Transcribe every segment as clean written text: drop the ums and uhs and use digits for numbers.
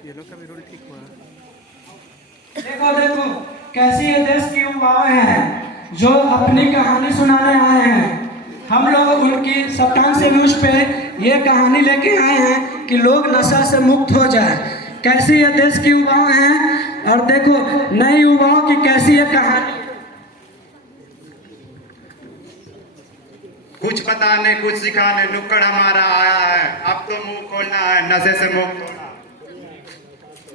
ये लोग का भी रोल ठीक हुआ। देखो देखो कैसी ये देश की युवाएं हैं जो अपनी कहानी सुनाने आए हैं। हम लोग उनकी सप्तांग से न्यूज पे ये कहानी लेके आए हैं कि लोग नशा से मुक्त हो जाए। कैसी ये देश की युवाएं हैं और देखो नए युवाओं की कैसी ये कहानी। कुछ बताने कुछ सिखाने नुक्कड़ हमारा आया है, अब तो मुंह खोलना है, नशे से मुक्त होना।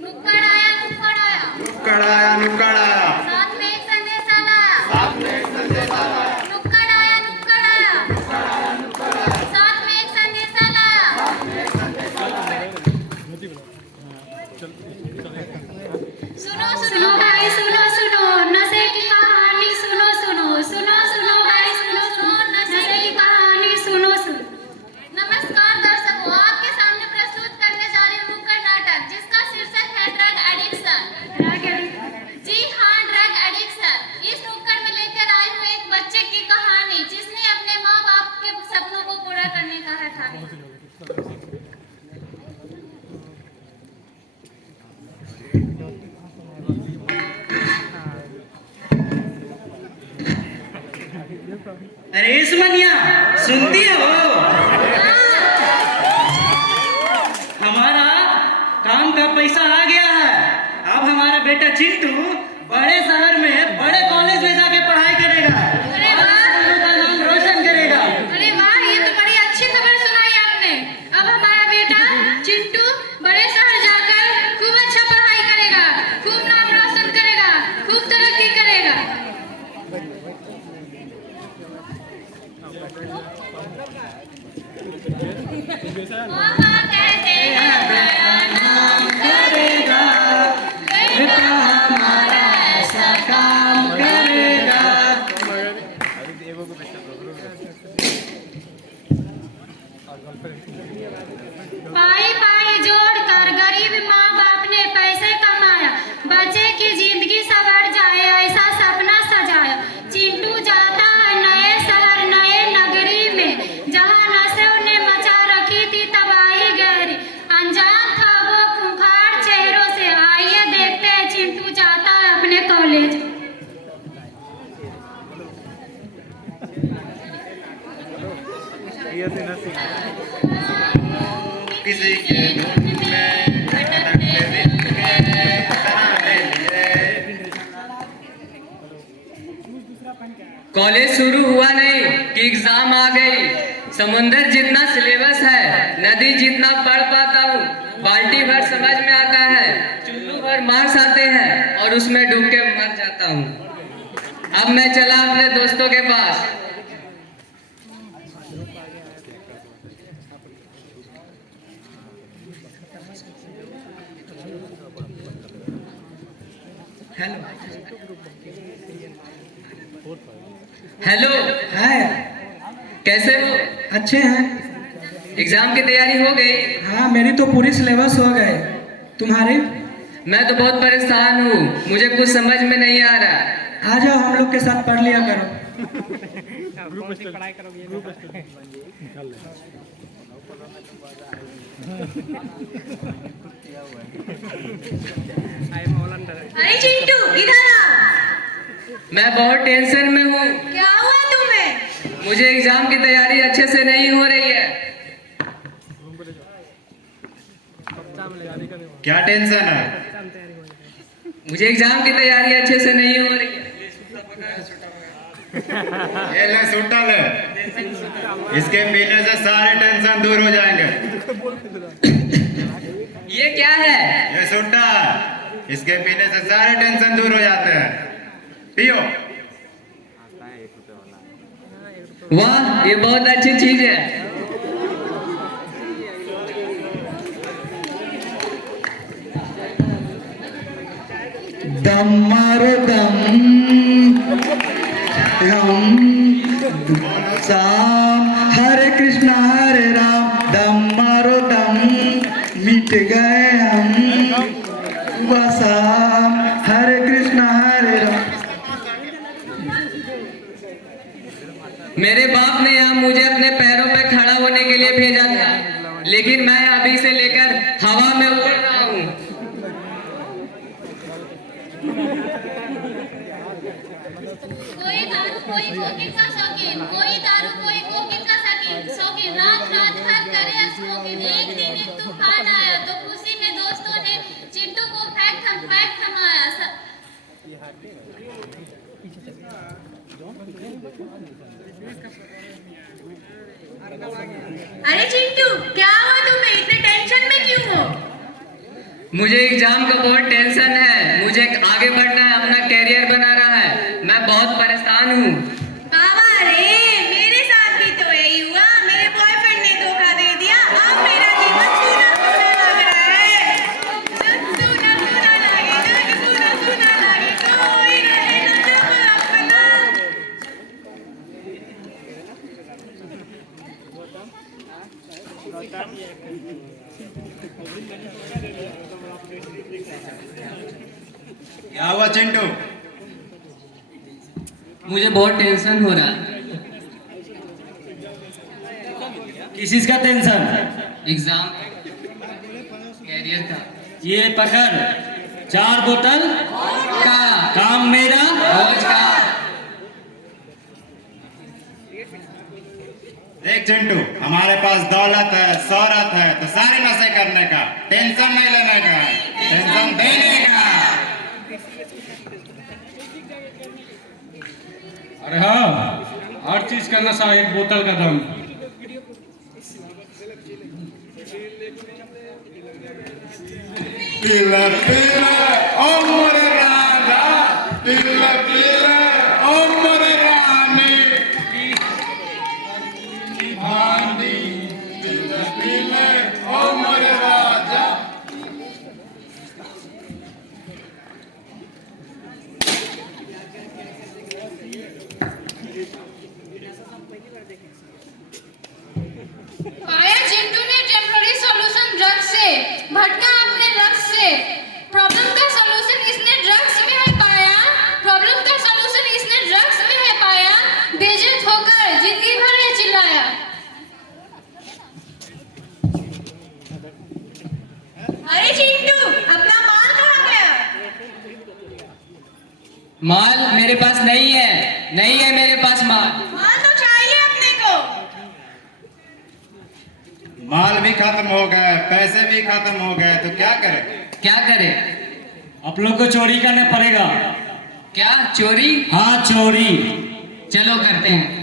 नुक्कड़ आया नुक्कड़ आया नुक्कड़ आया नुक्कड़ आया, साथ में एक संदेशा लाया। साथ में एक संदेशा लाया। नुक्कड़ आया नुक्कड़ आया साथ में एक संदेशा लाया। सुनो सुनो भाई सुनो सुनो नशे की कहानी सुनो सुनो सुनो सुनो भाई सुनो सुनो नशे की कहानी सुनो सुनो। नमस्कार दर्शकों, आपके सामने प्रस्तुत करने जा रही हूँ नुक्कड़ नाटक जिसका शीर्षक है ड्रग एडिक्शन। जी हाँ, ड्रग एडिक्शन। इस नुक्कड़ में लेकर आई हूँ एक बच्चे की कहानी जिसने अपने माँ बाप के सपनों को पूरा करने का है ठानी। अरे सुमनिया सुनती हो? हमारा काम का पैसा आ गया है। अब हमारा बेटा चिंटू बड़े शहर में बड़े कॉलेज में जाके पढ़ाई करेगा। अरे वाह! हम लोग का नाम रोशन करेगा। अरे वाह, ये तो बड़ी अच्छी खबर सुनाई आपने। अब हमारा बेटा चिंटू बड़े शहर जाकर खूब अच्छा पढ़ाई करेगा, खूब नाम रोशन करेगा, खूब तरक्की करेगा। वहाँ कहते हैं बड़ा नाम करेगा बेटा हमारा ऐसा काम करेगा। पाई पाई जोड़कर गरीब माँ बाप ने पैसे कमाया, बच्चे की जिंदगी संवर जाए ऐसा सपना सजाया। चिंटू जाता है नए शहर नए नगरी में जहाँ नशे ने मचा रखी थी तबाही गहरी। अनजान था वो खूंखार चेहरों से। आइए देखते हैं चिंटू जाता है अपने कॉलेज। ये से नसी किसी के धुन में भटकते दिल के सहारे लिए। कॉलेज शुरू हुआ नहीं कि एग्जाम आ गई। समुंदर जितना सिलेबस है, नदी जितना पढ़ पाता हूँ, बाल्टी भर समझ में आता है, चुल्लू भर मार्क्स आते हैं और उसमें डूब के मर जाता हूँ। अब मैं चला अपने दोस्तों के पास। हेलो, है कैसे हो? अच्छे हैं। एग्जाम की तैयारी हो गई? हाँ मेरी तो पूरी सिलेबस हो गए। तुम्हारी? मैं तो बहुत परेशान हूँ, मुझे कुछ समझ में नहीं आ रहा। आ जाओ हम लोग के साथ पढ़ लिया करो। ग्रुप पढ़ाई करोगे, ग्रुप निकाल ले। अरे चिंटू इधर आ। मैं बहुत टेंशन में हूँ। क्या हुआ तुम्हें? मुझे एग्जाम की तैयारी अच्छे से नहीं हो रही है। क्या टेंशन है? मुझे एग्जाम की तैयारी अच्छे से नहीं हो रही है। ये ले सुट्टा ले, इसके पीने से सारे टेंशन दूर हो जाएंगे। ये क्या है? ये सुट्टा, इसके पीने से सारे टेंशन दूर हो जाते हैं, पियो। वाह, ये बहुत अच्छी चीज है। दम मारो दम हम साम हरे कृष्णा हरे राम। दम मारो दम मिट गए हम बसाम हरे कृष्णा हरे राम। मेरे बाप ने यहाँ मुझे अपने पैरों पे खड़ा होने के लिए भेजा था, लेकिन मैं अभी से लेकर हवा में उड़ रहा हूँ। कोई दारू कोई कोकिन का शौकीन, कोई दारू कोई कोकिन का शौकीन, रात रात भर करे स्मोकिंग। एक दिन एक तूफान आया तो खुशी में दोस्तों ने चिंटू को पैक थमाया। अरे चिंटू, क्या हुआ तुम्हें? इतने टेंशन में क्यों हो? मुझे एग्जाम का बहुत टेंशन है। मुझे आगे बढ़ना है, अपना कैरियर बनाना है। मैं बहुत परेशान हूँ। बाबा रे, मेरे साथ भी तो यही हुआ। मेरे बॉयफ्रेंड ने धोखा दे दिया। अब मेरा जीवन सूना सूना लग रहा है। सूना सूना लगे, कोई रहे ना जब अपना। क्या हुआ चिंटू? मुझे बहुत टेंशन हो रहा है। किस चीज का टेंशन? एग्जाम कैरियर का। ये पकड़ 4 बोतल का काम मेरा। रोज का। देख चिंटू, हमारे पास दौलत है, शौहरत है, तो सारे नशे करने का, टेंशन नहीं लेने का, टेंशन देने का। अरे हाँ, हर चीज का नशा, एक बोतल का दम। पीला पीला ओ मोरे राजा, पीला पीला ओ मोरे रानी, भांडी पीला पीला ओ मोरे राजा। पाया चिंटू ने टेम्पररी सॉल्यूशन ड्रग्स से, भटका अपने लक्ष्य से। प्रॉब्लम का सॉल्यूशन इसने ड्रग्स में है पाया। प्रॉब्लम का सॉल्यूशन इसने ड्रग्स में है पाया। बेइज्जत होकर जिंदगी भर ये चिल्लाया। अरे चिंटू, अपना माल कहाँ गया? माल मेरे पास नहीं है, नहीं है मेरे पास माल। माल तो चाहिए अपने को। माल भी खत्म हो गए, पैसे भी खत्म हो गए, तो क्या करें? क्या करें? आप लोग को चोरी करना पड़ेगा। क्या चोरी? हाँ चोरी। चलो करते हैं।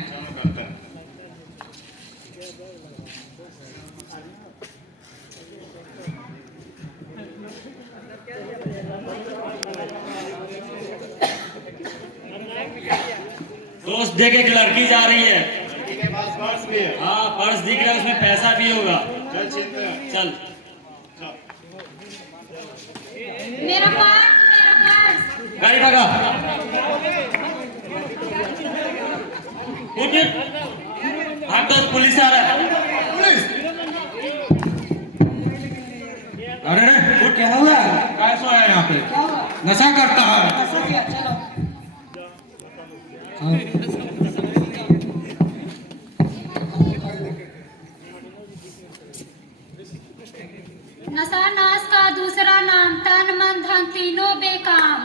दोस्त देख एक लड़की जा रही है। लड़की के पास पर्स भी है। हाँ पर्स दिख रहा है, उसमें पैसा भी होगा। चल चिंटू, चल मेरा पास। गाड़ी भगा। उठ। हाँ तो पुलिस आ रहा है। पुलिस। अरे उठ, क्या हुआ? कैसा है यहाँ पे? नशा करता है। नशा नाश का दूसरा नाम तन मन धन तीनों बेकाम।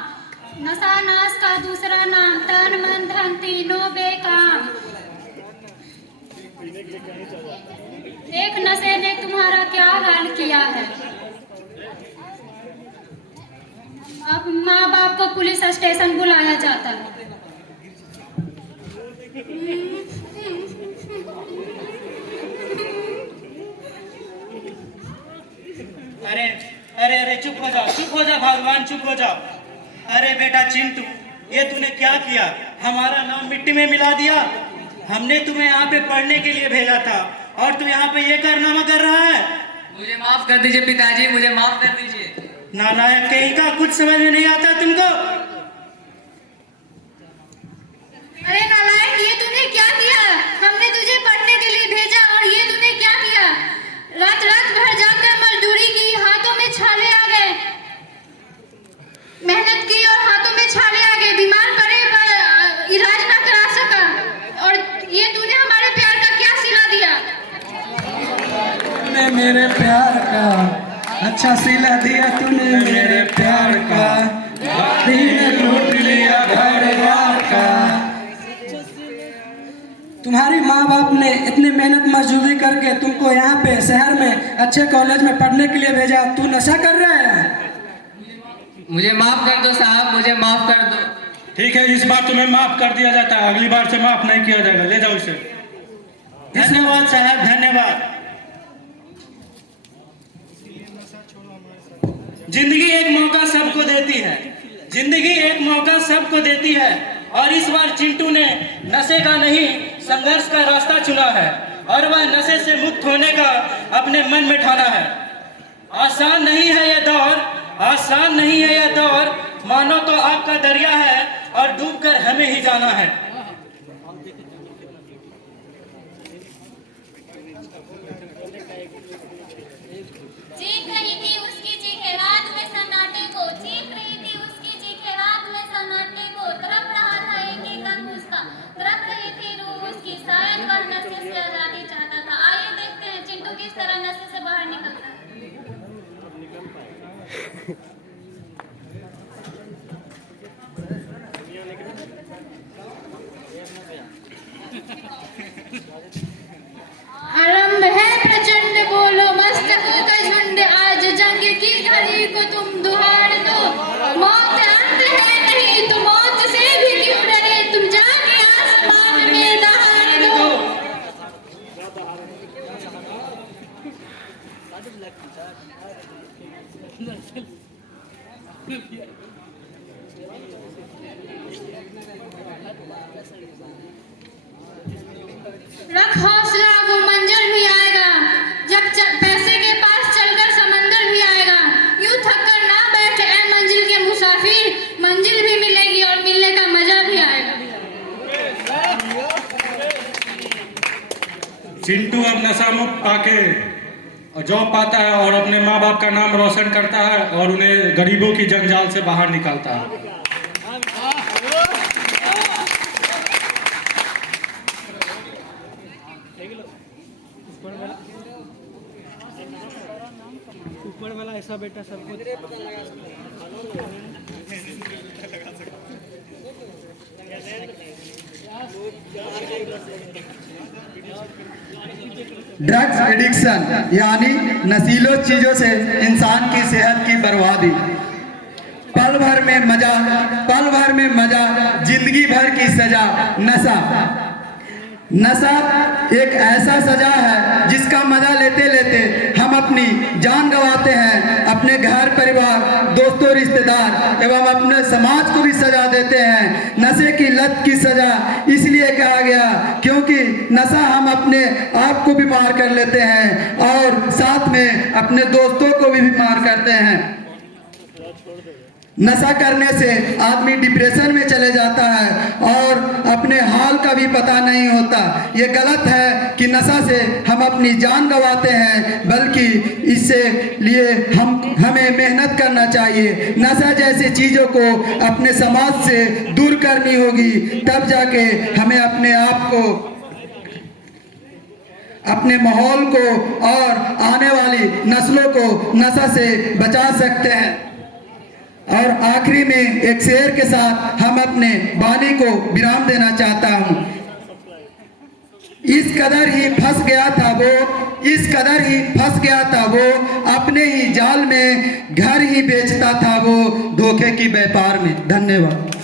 नशा नाश का दूसरा नाम तन मन धन तीनों बेकाम। एक नशे ने तुम्हारा क्या हाल किया है। अब माँ बाप को पुलिस स्टेशन बुलाया जाता है। अरे अरे अरे चुप हो जाओ भगवान, चुप हो जाओ। अरे बेटा चिंटू, ये तूने क्या किया? हमारा नाम मिट्टी में मिला दिया। हमने तुम्हें यहाँ पे पढ़ने के लिए भेजा था और तू यहाँ पे ये कारनामा कर रहा है। मुझे माफ कर दीजिए पिताजी, मुझे माफ कर दीजिए। नालायक कहीं का, कुछ समझ में नहीं आता तुमको। अरे नालायक, ये तूने क्या किया? हमने तुझे पढ़ने के लिए भेजा और ये तूने क्या किया? रात रात भर जाकर मजदूरी की, हाथों में छाले आ गए। मेहनत की और हाथों में छाले आ गए। बीमार पड़े पर इलाज ना करा सका। और ये तूने हमारे प्यार का क्या सिला दिया? तूने मेरे प्यार का अच्छा सिला दिया। तूने मेरे प्यार का दिल लूट लिया घर यार का। तुम्हारी माँ बाप ने इतनी मेहनत मजदूरी करके तुमको यहाँ पे शहर में अच्छे कॉलेज में पढ़ने के लिए भेजा, तू नशा कर रहा है? मुझे माफ कर दो साहब, मुझे माफ कर दो। ठीक है, इस बार तुम्हें माफ कर दिया जाता है, अगली बार से माफ नहीं किया जाएगा। ले जाओ इसे। धन्यवाद साहब, धन्यवाद। जिंदगी एक मौका सबको देती है, जिंदगी एक मौका सबको देती है, और इस बार चिंटू ने नशे का नहीं संघर्ष का रास्ता चुना है, और वह नशे से मुक्त होने का अपने मन में ठाना है। आसान नहीं है यह दौर, आसान नहीं है यह दौर, मानो तो आपका दरिया है और डूबकर हमें ही जाना है। चीख रही थी उसकी चीखें रात में सन्नाटे को, चीख रही थी उसकी चीखें रात में सन्नाटे को, तड़प रहा था एक एक अंग उसका, तड़प रही थी रूह उसकी, शायद वह नशे से आजादी चाहता था। आइए देखते हैं चिंटू किस तरह नशे से बाहर निकलता है। आरंभ है प्रचंड, बोलो मस्तकों का झुंड, आज जंग की घड़ी को तुम दुहार दो। मौत अंत है नहीं तो मौत से भी क्यों डरे, तुम जाके आसमान में दहाड़ दो। रख हौसला, वो मंजर भी आएगा, जब पैसे के पास चलकर समंदर भी आएगा। यूं थक कर ना बैठ ऐ मंजिल के मुसाफिर, मंजिल भी मिलेगी और मिलने का मजा भी आएगा। चिंटू अब नशा मुक्त पाके जॉब पाता है और अपने माँ बाप का नाम रोशन करता है और उन्हें गरीबों की जंजाल से बाहर निकालता है। ऊपर वाला ऐसा बेटा सबको ड्रग्स एडिक्शन यानी नशीलों चीजों से इंसान की सेहत की बर्बादी। पल भर में मजा, जिंदगी भर की सजा। नशा एक ऐसा सजा है जिसका मजा लेते लेते हम अपनी जान गंवाते हैं, अपने घर परिवार, दोस्तों, रिश्तेदार एवं अपने समाज को भी सजा देते हैं। नशे की लत की सजा इसलिए कहा गया क्योंकि नशा हम अपने आप को बीमार कर लेते हैं और साथ में अपने दोस्तों को भी बीमार करते हैं। नशा करने से आदमी डिप्रेशन में चले जाता है और अपने हाल का भी पता नहीं होता। ये गलत है कि नशा से हम अपनी जान गंवाते हैं, बल्कि इससे लिए हमें मेहनत करना चाहिए। नशा जैसी चीज़ों को अपने समाज से दूर करनी होगी, तब जाके हमें अपने आप को, अपने माहौल को और आने वाली नस्लों को नशा से बचा सकते हैं। और आखिरी में एक शेर के साथ हम अपने वाणी को विराम देना चाहता हूँ। इस कदर ही फंस गया था वो, अपने ही जाल में घर ही बेचता था वो, धोखे की व्यापार में। धन्यवाद।